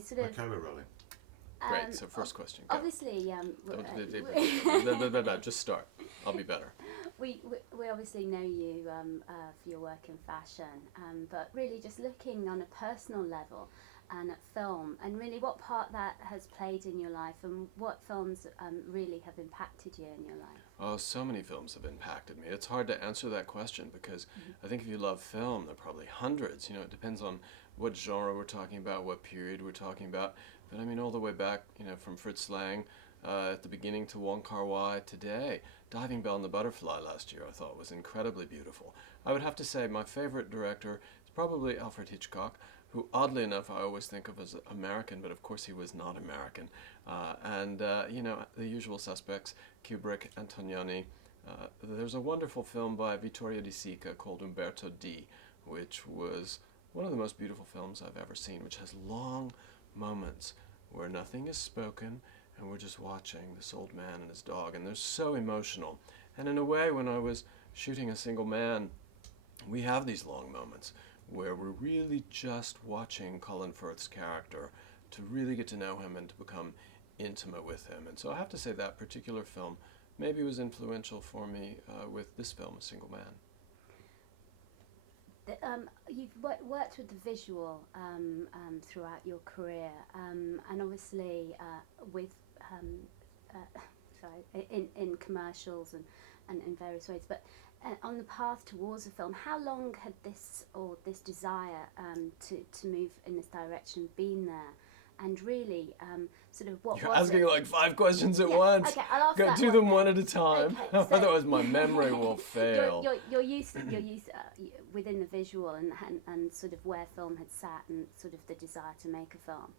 sort of. Okay, we're rolling. Great. So first question. Go. Obviously, Just start. I'll be better. we obviously know you for your work in fashion, but really just looking on a personal level and at film, and really what part that has played in your life, and what films really have impacted you in your life. Oh, so many films have impacted me. It's hard to answer that question because I think if you love film, there are probably hundreds. It depends on what genre we're talking about, what period we're talking about. But I mean, all the way back, from Fritz Lang at the beginning to Wong Kar-wai today. Diving Bell and the Butterfly last year I thought was incredibly beautiful. I would have to say my favorite director is probably Alfred Hitchcock, who oddly enough I always think of as American, but of course he was not American. The usual suspects, Kubrick, Antonioni. There's a wonderful film by Vittorio De Sica called Umberto D, which was one of the most beautiful films I've ever seen, which has long moments where nothing is spoken and we're just watching this old man and his dog, and they're so emotional. And in a way, when I was shooting A Single Man, we have these long moments where we're really just watching Colin Firth's character to really get to know him and to become intimate with him. And so I have to say that particular film maybe was influential for me with this film, A Single Man. You've worked with the visual throughout your career, and obviously with in commercials and in various ways. But on the path towards a film, how long had this desire to move in this direction been there? And really, sort of what You're was asking it? like 5 questions at once. Okay, I'll ask Go that do them one at a time. Okay, so Otherwise, my memory will fail. Your use within the visual and sort of where film had sat, and sort of the desire to make a film.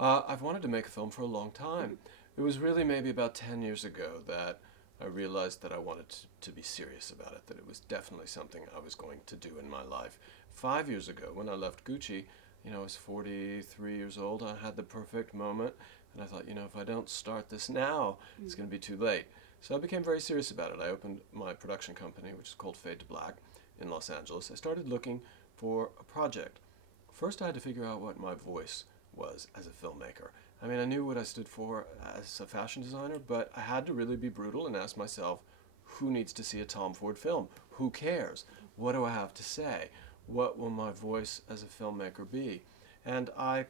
I've wanted to make a film for a long time. It was really maybe about 10 years ago that I realized that I wanted to be serious about it, that it was definitely something I was going to do in my life. 5 years ago, when I left Gucci, I was 43 years old. I had the perfect moment, and I thought, if I don't start this now, it's going to be too late. So I became very serious about it. I opened my production company, which is called Fade to Black, in Los Angeles. I started looking for a project. First, I had to figure out what my voice was as a filmmaker. I mean, I knew what I stood for as a fashion designer, but I had to really be brutal and ask myself, who needs to see a Tom Ford film? Who cares? What do I have to say? What will my voice as a filmmaker be? And I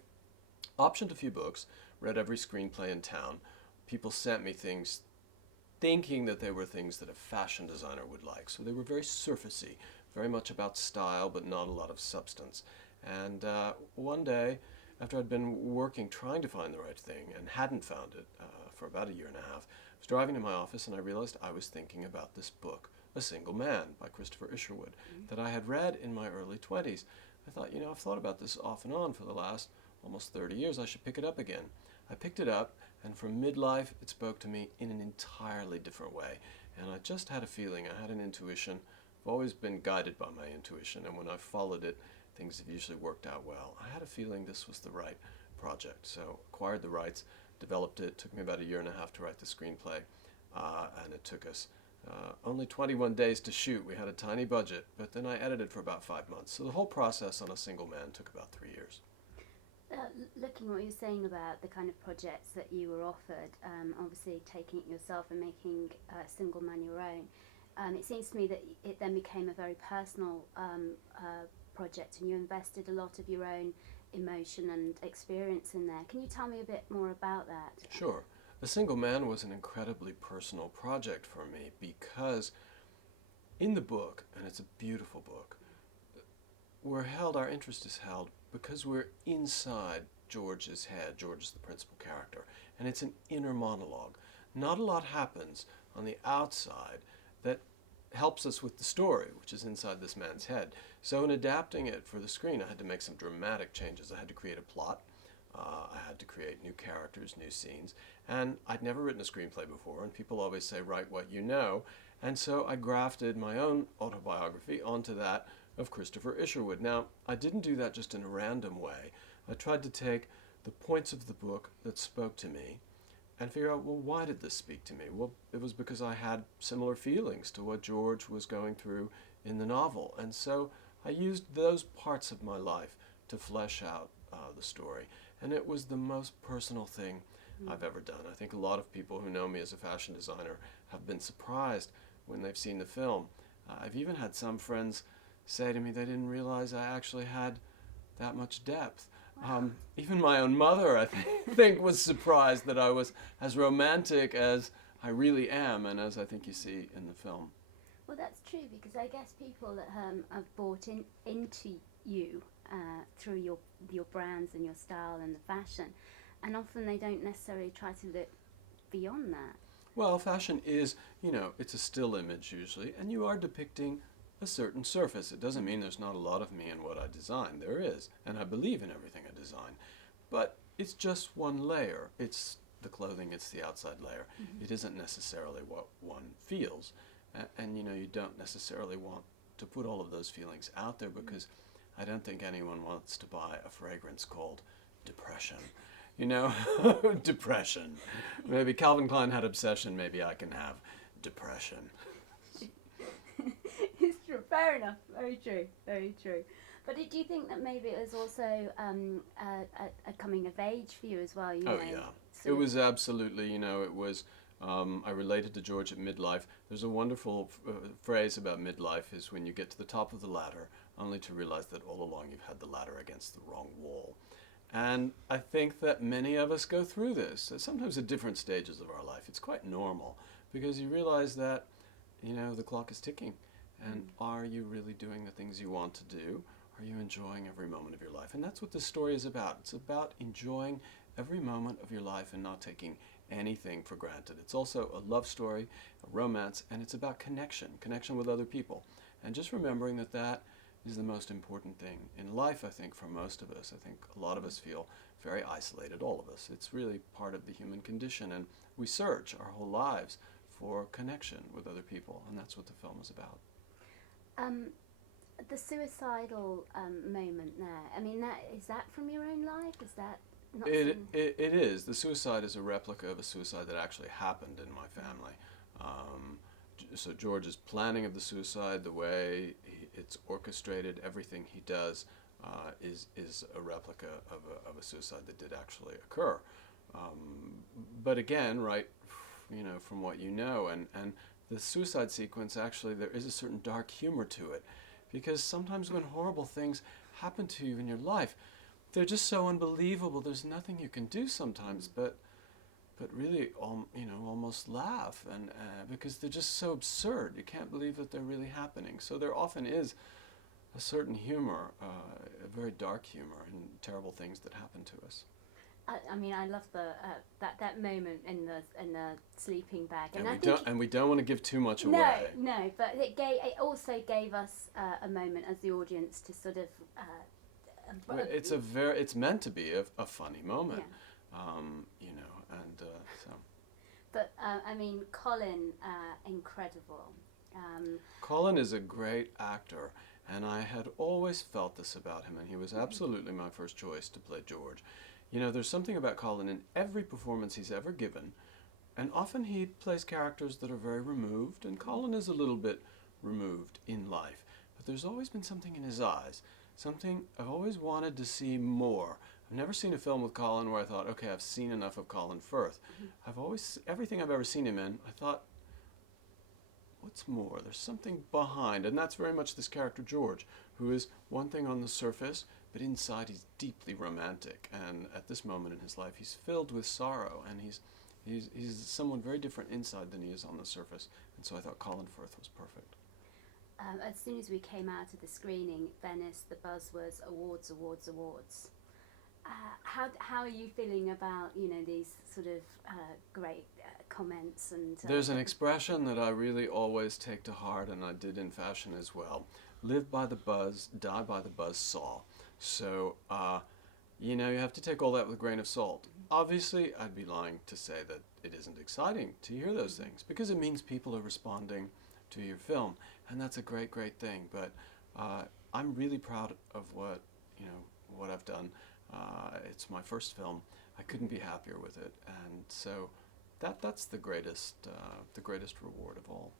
optioned a few books, read every screenplay in town. People sent me things thinking that they were things that a fashion designer would like. So they were very surfacey, very much about style, but not a lot of substance. And one day, after I'd been working, trying to find the right thing, and hadn't found it for about a year and a half, I was driving to my office and I realized I was thinking about this book, A Single Man by Christopher Isherwood, that I had read in my early 20s. I thought, I've thought about this off and on for the last almost 30 years. I should pick it up again. I picked it up, and from midlife, it spoke to me in an entirely different way. And I just had a feeling, I had an intuition. I've always been guided by my intuition, and when I followed it, things have usually worked out well. I had a feeling this was the right project, so acquired the rights, developed it. It took me about a year and a half to write the screenplay, and it took us only 21 days to shoot. We had a tiny budget, but then I edited for about 5 months. So the whole process on A Single Man took about 3 years. Looking at what you're saying about the kind of projects that you were offered, obviously taking it yourself and making A Single Man your own, it seems to me that it then became a very personal project, and you invested a lot of your own emotion and experience in there. Can you tell me a bit more about that? Sure. A Single Man was an incredibly personal project for me because in the book, and it's a beautiful book, our interest is held because we're inside George's head. George is the principal character, and it's an inner monologue. Not a lot happens on the outside that helps us with the story, which is inside this man's head. So in adapting it for the screen, I had to make some dramatic changes. I had to create a plot. I had to create new characters, new scenes. And I'd never written a screenplay before, and people always say, write what you know. And so I grafted my own autobiography onto that of Christopher Isherwood. Now, I didn't do that just in a random way. I tried to take the points of the book that spoke to me and figure out, well, why did this speak to me? Well, it was because I had similar feelings to what George was going through in the novel. And so I used those parts of my life to flesh out the story. And it was the most personal thing I've ever done. I think a lot of people who know me as a fashion designer have been surprised when they've seen the film. I've even had some friends say to me they didn't realize I actually had that much depth. Wow. Even my own mother, I think, was surprised that I was as romantic as I really am, and as I think you see in the film. Well, that's true, because I guess people that have bought into you through your brands and your style and the fashion, and often they don't necessarily try to look beyond that. Well, fashion is, it's a still image usually, and you are depicting a certain surface. It doesn't mean there's not a lot of me in what I design. There is, and I believe in everything I design. But it's just one layer. It's the clothing, it's the outside layer. It isn't necessarily what one feels. And you don't necessarily want to put all of those feelings out there, because I don't think anyone wants to buy a fragrance called depression. Depression. Maybe Calvin Klein had obsession, maybe I can have depression. It's true. Fair enough. Very true. Very true. But did you think that maybe it was also a coming of age for you as well? Oh, yeah. It was absolutely, it was, I related to George at midlife. There's a wonderful phrase about midlife, is when you get to the top of the ladder, only to realize that all along you've had the ladder against the wrong wall. And I think that many of us go through this, sometimes at different stages of our life. It's quite normal, because you realize that, the clock is ticking. And are you really doing the things you want to do? Are you enjoying every moment of your life? And that's what this story is about. It's about enjoying every moment of your life and not taking anything for granted. It's also a love story, a romance, and it's about connection with other people. And just remembering that that is the most important thing in life, I think, for most of us. I think a lot of us feel very isolated, all of us. It's really part of the human condition, and we search our whole lives for connection with other people, and that's what the film is about. The suicidal moment there, I mean, is that from your own life? Is that not It is. The suicide is a replica of a suicide that actually happened in my family. So George's planning of the suicide, the way it's orchestrated, everything he does is a replica of a suicide that did actually occur. But again, right, from what you know, and the suicide sequence, actually, there is a certain dark humor to it, because sometimes when horrible things happen to you in your life, they're just so unbelievable. There's nothing you can do sometimes but really, almost laugh, and because they're just so absurd. You can't believe that they're really happening. So there often is a certain humor, a very dark humor, in terrible things that happen to us. I mean, I love that moment in the sleeping bag, and we don't want to give too much away. No, but it also gave us a moment as the audience to sort of. It's meant to be a funny moment, so. But I mean, Colin, incredible. Colin is a great actor, and I had always felt this about him, and he was absolutely my first choice to play George. There's something about Colin in every performance he's ever given, and often he plays characters that are very removed, and Colin is a little bit removed in life, but there's always been something in his eyes, something I've always wanted to see more. I've never seen a film with Colin where I thought, okay, I've seen enough of Colin Firth. Everything I've ever seen him in, I thought, what's more? There's something behind, and that's very much this character George, who is one thing on the surface, but inside he's deeply romantic, and at this moment in his life he's filled with sorrow, and he's someone very different inside than he is on the surface, and so I thought Colin Firth was perfect. As soon as we came out of the screening, Venice, the buzz was awards. How are you feeling about these sort of great comments? And there's an expression that I really always take to heart, and I did in fashion as well: live by the buzz, die by the buzz saw. So you have to take all that with a grain of salt. Obviously, I'd be lying to say that it isn't exciting to hear those things, because it means people are responding to your film, and that's a great thing. But I'm really proud of what I've done. It's my first film. I couldn't be happier with it, and so that's the greatest reward of all.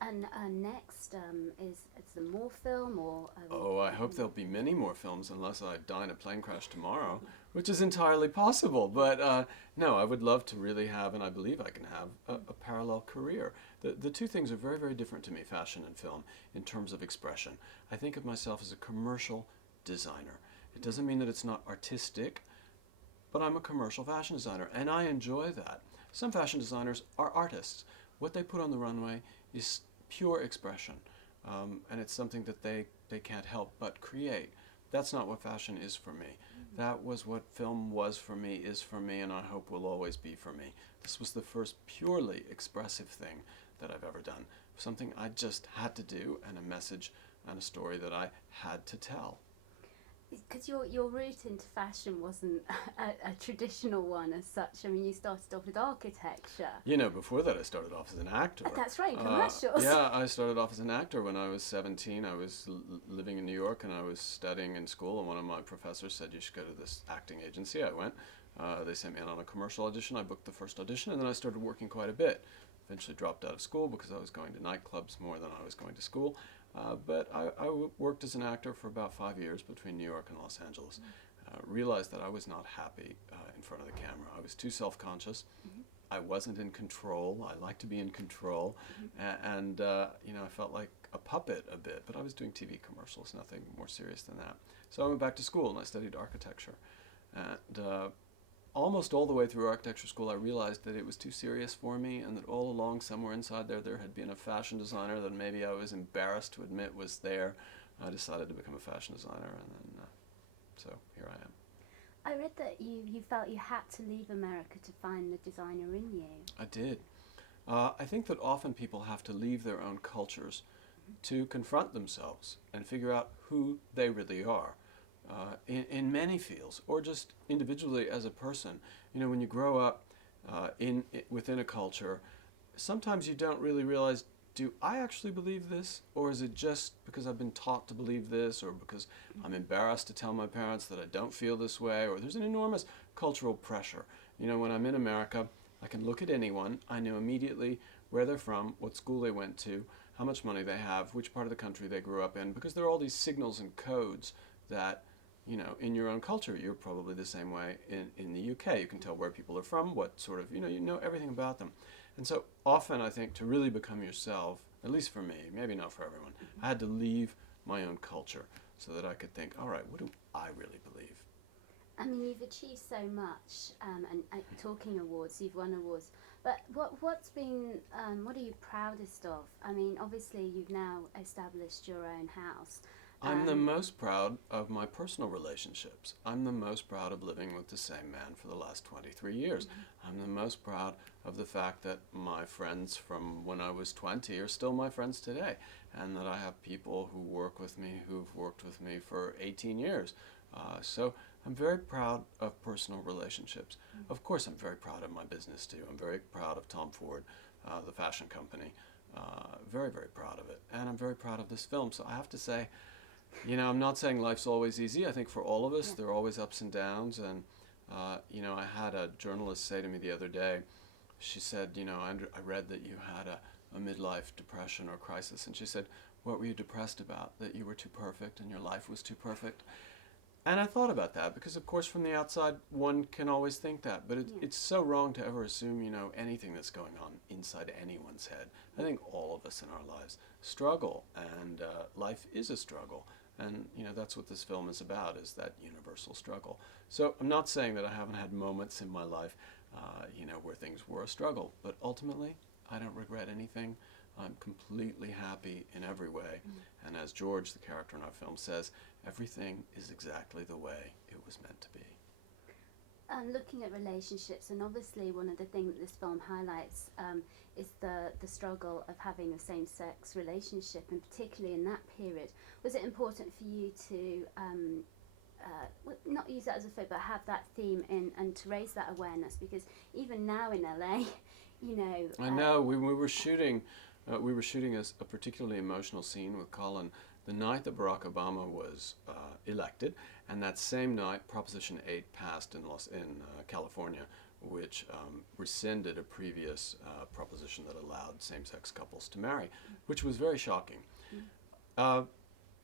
And next, is there more film or? Oh, I hope there'll be many more films unless I die in a plane crash tomorrow, which is entirely possible. But no, I would love to really have, and I believe I can have, a parallel career. The two things are very, very different to me, fashion and film, in terms of expression. I think of myself as a commercial designer. It doesn't mean that it's not artistic, but I'm a commercial fashion designer, and I enjoy that. Some fashion designers are artists. What they put on the runway is pure expression, and it's something that they can't help but create. That's not what fashion is for me. That was what film was for me, is for me, and I hope will always be for me. This was the first purely expressive thing that I've ever done. Something I just had to do, and a message and a story that I had to tell. Because your route into fashion wasn't a traditional one as such. I mean, you started off with architecture. You know, before that I started off as an actor. That's right, commercials. Yeah, I started off as an actor when I was 17. I was living in New York and I was studying in school, and one of my professors said, you should go to this acting agency. I went. They sent me in on a commercial audition. I booked the first audition, and then I started working quite a bit. Eventually dropped out of school because I was going to nightclubs more than I was going to school. But I worked as an actor for about 5 years between New York and Los Angeles. Realized that I was not happy in front of the camera. I was too self-conscious. I wasn't in control. I like to be in control. And you know, I felt like a puppet a bit, but I was doing TV commercials, nothing more serious than that. So I went back to school and I studied architecture. And almost all the way through architecture school, I realized that it was too serious for me, and that all along, somewhere inside there had been a fashion designer that maybe I was embarrassed to admit was there. I decided to become a fashion designer, and then so here I am. I read that you felt you had to leave America to find the designer in you. I did. I think that often people have to leave their own cultures to confront themselves and figure out who they really are. In many fields, or just individually as a person. You know, when you grow up within a culture, sometimes you don't really realize, do I actually believe this? Or is it just because I've been taught to believe this, or because I'm embarrassed to tell my parents that I don't feel this way, or there's an enormous cultural pressure. You know, when I'm in America, I can look at anyone, I know immediately where they're from, what school they went to, how much money they have, which part of the country they grew up in, because there are all these signals and codes that, you know, in your own culture, you're probably the same way in the UK. You can tell where people are from, what sort of, you know everything about them. And so often I think to really become yourself, at least for me, maybe not for everyone, I had to leave my own culture so that I could think, all right, what do I really believe? I mean, you've achieved so much, and talking awards, you've won awards. But what are you proudest of? I mean, obviously you've now established your own house. I'm the most proud of my personal relationships. I'm the most proud of living with the same man for the last 23 years. I'm the most proud of the fact that my friends from when I was 20 are still my friends today, and that I have people who work with me who've worked with me for 18 years. So I'm very proud of personal relationships. Of course, I'm very proud of my business too. I'm very proud of Tom Ford, the fashion company. Very, very proud of it. And I'm very proud of this film. So I have to say, you know, I'm not saying life's always easy. I think for all of us, there are always ups and downs. And, you know, I had a journalist say to me the other day, she said, you know, I read that you had a midlife depression or crisis. And she said, what were you depressed about? That you were too perfect and your life was too perfect? And I thought about that because, of course, from the outside, one can always think that. But it's so wrong to ever assume, you know, anything that's going on inside anyone's head. I think all of us in our lives struggle, and life is a struggle. And, you know, that's what this film is about, is that universal struggle. So I'm not saying that I haven't had moments in my life, you know, where things were a struggle. But ultimately, I don't regret anything. I'm completely happy in every way. And as George, the character in our film, says, everything is exactly the way it was meant to be. Looking at relationships, and obviously one of the things that this film highlights is the struggle of having a same-sex relationship, and particularly in that period. Was it important for you to not use that as a fit, but have that theme in and to raise that awareness? Because even now in LA, you know... I know, we were shooting a particularly emotional scene with Colin the night that Barack Obama was elected, and that same night, Proposition 8 passed in California, which rescinded a previous proposition that allowed same-sex couples to marry, which was very shocking.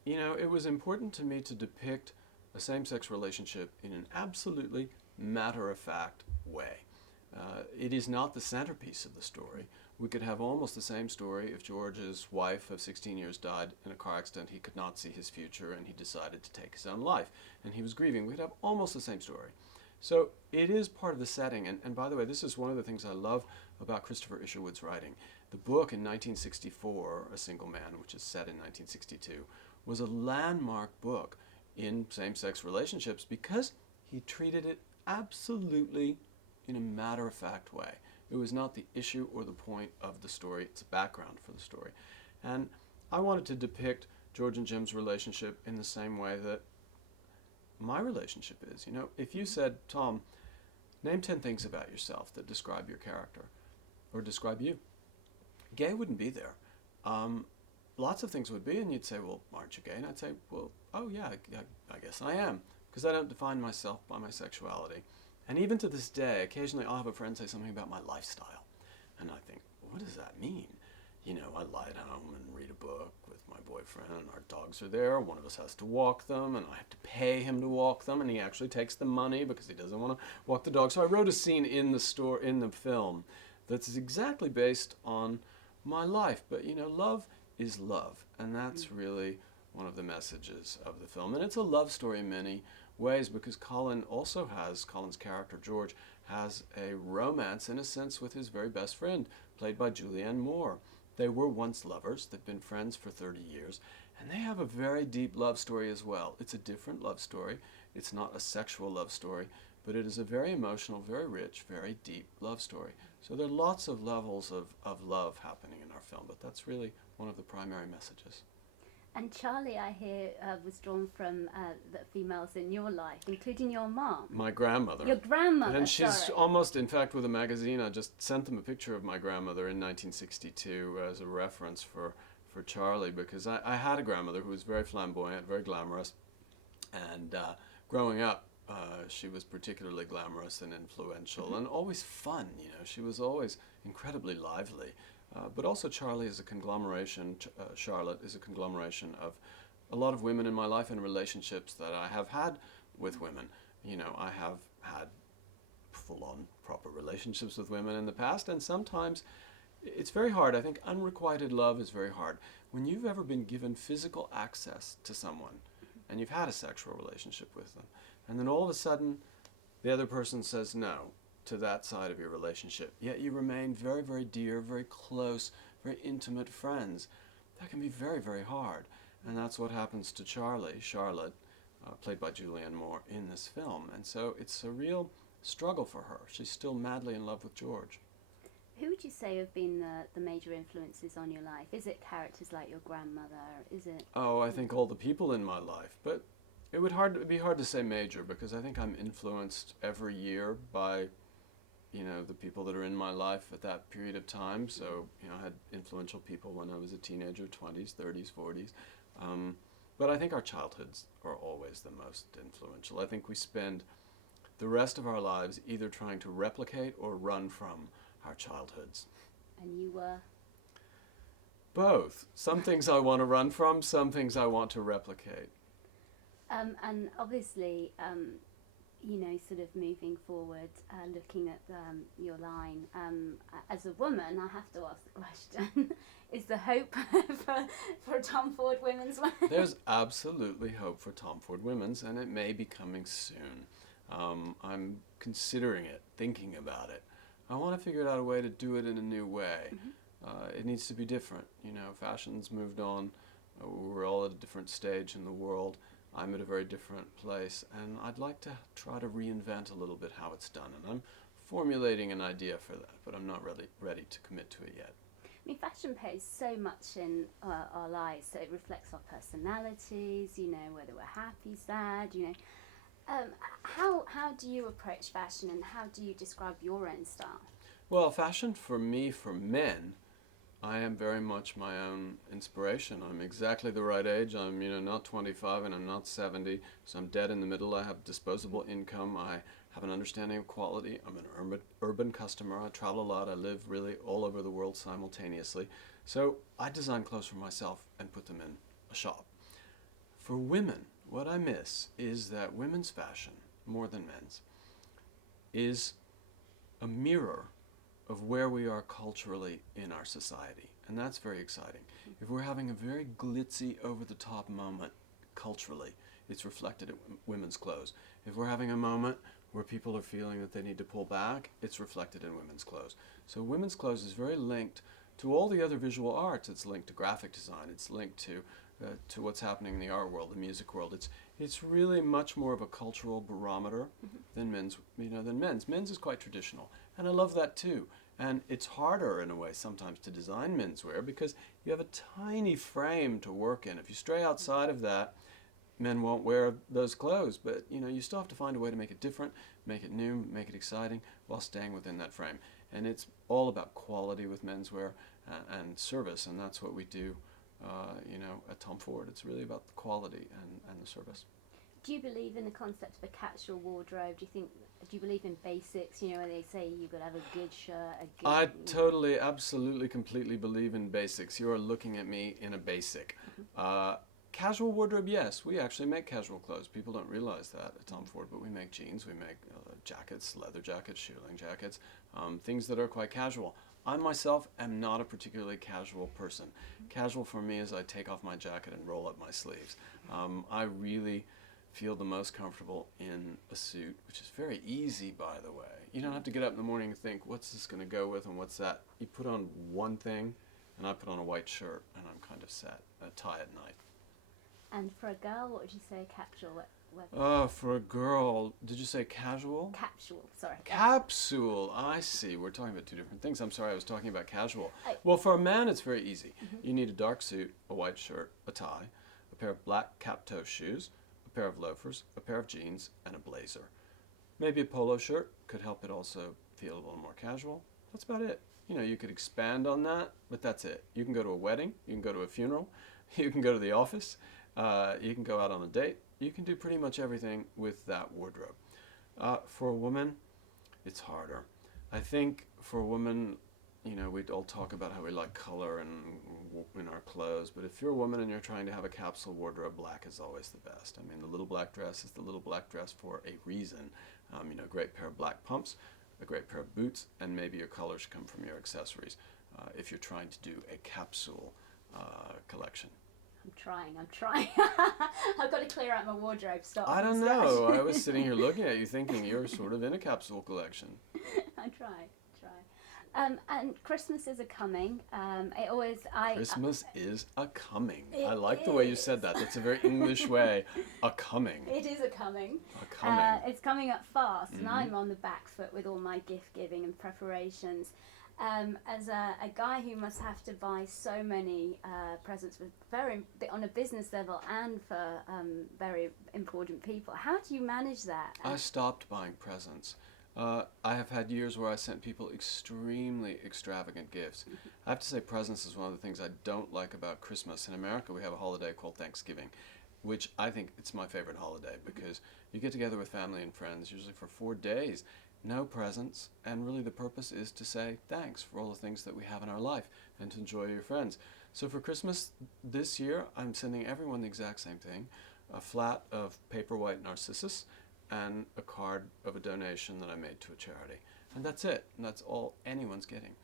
It was important to me to depict a same-sex relationship in an absolutely matter-of-fact way. It is not the centerpiece of the story. We could have almost the same story if George's wife of 16 years died in a car accident. He could not see his future and he decided to take his own life. And he was grieving. We'd have almost the same story. So it is part of the setting. And by the way, this is one of the things I love about Christopher Isherwood's writing. The book in 1964, A Single Man, which is set in 1962, was a landmark book in same-sex relationships because he treated it absolutely in a matter-of-fact way. It was not the issue or the point of the story. It's a background for the story. And I wanted to depict George and Jim's relationship in the same way that my relationship is. If you said, Tom, name 10 things about yourself that describe your character or describe you, gay wouldn't be there. Lots of things would be, and you'd say, well, aren't you gay? And I'd say, well, oh yeah, I guess I am, because I don't define myself by my sexuality. And even to this day, occasionally I'll have a friend say something about my lifestyle. And I think, what does that mean? I lie at home and read a book with my boyfriend, and our dogs are there. One of us has to walk them, and I have to pay him to walk them, and he actually takes the money because he doesn't want to walk the dog. So I wrote a scene in the film that's exactly based on my life. But, love is love, and that's really one of the messages of the film. And it's a love story in many ways because Colin's character, George, has a romance, in a sense, with his very best friend, played by Julianne Moore. They were once lovers. They've been friends for 30 years, and they have a very deep love story as well. It's a different love story. It's not a sexual love story, but it is a very emotional, very rich, very deep love story. So there are lots of levels of love happening in our film, but that's really one of the primary messages. And Charlie, I hear, was drawn from the females in your life, including your mom. My grandmother. Your grandmother, And she's sorry. almost, in fact, with a magazine, I just sent them a picture of my grandmother in 1962 as a reference for Charlie, because I had a grandmother who was very flamboyant, very glamorous, and growing up, she was particularly glamorous and influential and always fun. She was always incredibly lively. But also Charlie is a conglomeration, Charlotte is a conglomeration of a lot of women in my life and relationships that I have had with women. I have had full-on proper relationships with women in the past, and sometimes it's very hard. I think unrequited love is very hard. When you've ever been given physical access to someone and you've had a sexual relationship with them, and then all of a sudden the other person says no to that side of your relationship, yet you remain very, very dear, very close, very intimate friends. That can be very, very hard. And that's what happens to Charlotte, played by Julianne Moore, in this film. And so it's a real struggle for her. She's still madly in love with George. Who would you say have been the major influences on your life? Is it characters like your grandmother? Is it... Oh, I think all the people in my life. But it would be hard to say major, because I think I'm influenced every year by the people that are in my life at that period of time. So, I had influential people when I was a teenager, 20s, 30s, 40s. But I think our childhoods are always the most influential. I think we spend the rest of our lives either trying to replicate or run from our childhoods. And you were? Both. Some things I want to run from, some things I want to replicate. And obviously, sort of moving forward, looking at your line, as a woman, I have to ask the question, is there hope for Tom Ford Womenswear? There's absolutely hope for Tom Ford Women's, and it may be coming soon. I'm considering it, thinking about it. I want to figure out a way to do it in a new way. Mm-hmm. It needs to be different. Fashion's moved on. We're all at a different stage in the world. I'm at a very different place, and I'd like to try to reinvent a little bit how it's done. And I'm formulating an idea for that, but I'm not really ready to commit to it yet. I mean, fashion plays so much in our lives, so it reflects our personalities, whether we're happy, sad, How do you approach fashion, and how do you describe your own style? Well, fashion for me, for men, I am very much my own inspiration. I'm exactly the right age. I'm, not 25 and I'm not 70, so I'm dead in the middle. I have disposable income. I have an understanding of quality. I'm an urban customer. I travel a lot. I live really all over the world simultaneously. So I design clothes for myself and put them in a shop. For women, what I miss is that women's fashion, more than men's, is a mirror of where we are culturally in our society. And that's very exciting. If we're having a very glitzy, over-the-top moment culturally, it's reflected in women's clothes. If we're having a moment where people are feeling that they need to pull back, it's reflected in women's clothes. So women's clothes is very linked to all the other visual arts. It's linked to graphic design. It's linked to what's happening in the art world, the music world. It's really much more of a cultural barometer than men's. Men's is quite traditional, and I love that too. And it's harder in a way sometimes to design menswear because you have a tiny frame to work in. If you stray outside of that, men won't wear those clothes. But you still have to find a way to make it different, make it new, make it exciting, while staying within that frame. And it's all about quality with menswear and service, and that's what we do. At Tom Ford, it's really about the quality and the service. Do you believe in the concept of a capsule wardrobe? Do you believe in basics? Where they say you've got to have a good shirt, I totally, absolutely, completely believe in basics. You are looking at me in a basic. Casual wardrobe, yes. We actually make casual clothes. People don't realize that at Tom Ford, but we make jeans, we make jackets, leather jackets, shearling jackets, things that are quite casual. I myself am not a particularly casual person. Casual for me is I take off my jacket and roll up my sleeves. I really feel the most comfortable in a suit, which is very easy, by the way. You don't have to get up in the morning and think, what's this going to go with and what's that? You put on one thing, and I put on a white shirt, and I'm kind of set. A tie at night. And for a girl, what would you say capsule? For a girl, did you say casual? Capsule, sorry. Capsule, I see. We're talking about two different things. I'm sorry, I was talking about casual. Well, for a man, it's very easy. You need a dark suit, a white shirt, a tie, a pair of black cap-toe shoes, a pair of loafers, a pair of jeans, and a blazer. Maybe a polo shirt could help it also feel a little more casual. That's about it. You could expand on that, but that's it. You can go to a wedding, you can go to a funeral, you can go to the office, you can go out on a date. You can do pretty much everything with that wardrobe. For a woman, it's harder. I think for a woman, we all talk about how we like color in our clothes, but if you're a woman and you're trying to have a capsule wardrobe, black is always the best. I mean, the little black dress is the little black dress for a reason. A great pair of black pumps, a great pair of boots, and maybe your colors come from your accessories if you're trying to do a capsule collection. I'm trying. I've got to clear out my wardrobe. I don't know. I was sitting here looking at you thinking you're sort of in a capsule collection. I try. And Christmas is a-coming. Christmas is a-coming. I like the way you said that. That's a very English way. A-coming. It is a-coming. A-coming. It's coming up fast, and I'm on the back foot with all my gift giving and preparations. As a guy who must have to buy so many presents on a business level and for very important people, how do you manage that? I stopped buying presents. I have had years where I sent people extremely extravagant gifts. I have to say presents is one of the things I don't like about Christmas. In America, we have a holiday called Thanksgiving, which I think it's my favorite holiday because you get together with family and friends, usually for 4 days. No presents, and really the purpose is to say thanks for all the things that we have in our life and to enjoy your friends. So for Christmas this year, I'm sending everyone the exact same thing, a flat of paper-white narcissus and a card of a donation that I made to a charity. And that's it, and that's all anyone's getting.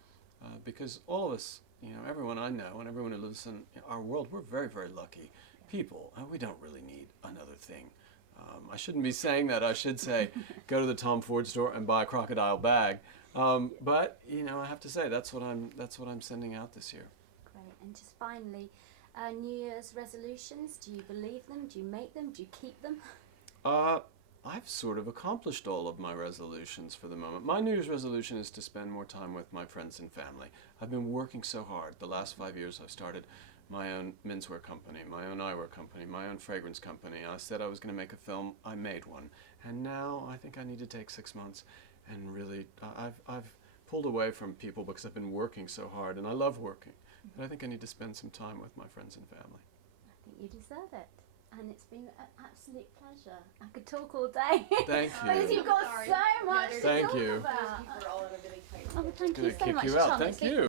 Because all of us, everyone I know and everyone who lives in our world, we're very, very lucky people, and we don't really need another thing. I shouldn't be saying that. I should say, go to the Tom Ford store and buy a crocodile bag. But I have to say that's what I'm sending out this year. Great. And just finally, New Year's resolutions. Do you believe them? Do you make them? Do you keep them? I've sort of accomplished all of my resolutions for the moment. My New Year's resolution is to spend more time with my friends and family. I've been working so hard. The last 5 years I've started my own menswear company, my own eyewear company, my own fragrance company. I said I was going to make a film. I made one. And now I think I need to take 6 months and really, I've pulled away from people because I've been working so hard, and I love working. But I think I need to spend some time with my friends and family. I think you deserve it. And it's been an absolute pleasure. I could talk all day. Thank Because you. you've got so much to Thank talk you. about. People are all in a really tight Oh, thank Gonna you so kick much, you out. Tom. Thank It's been you.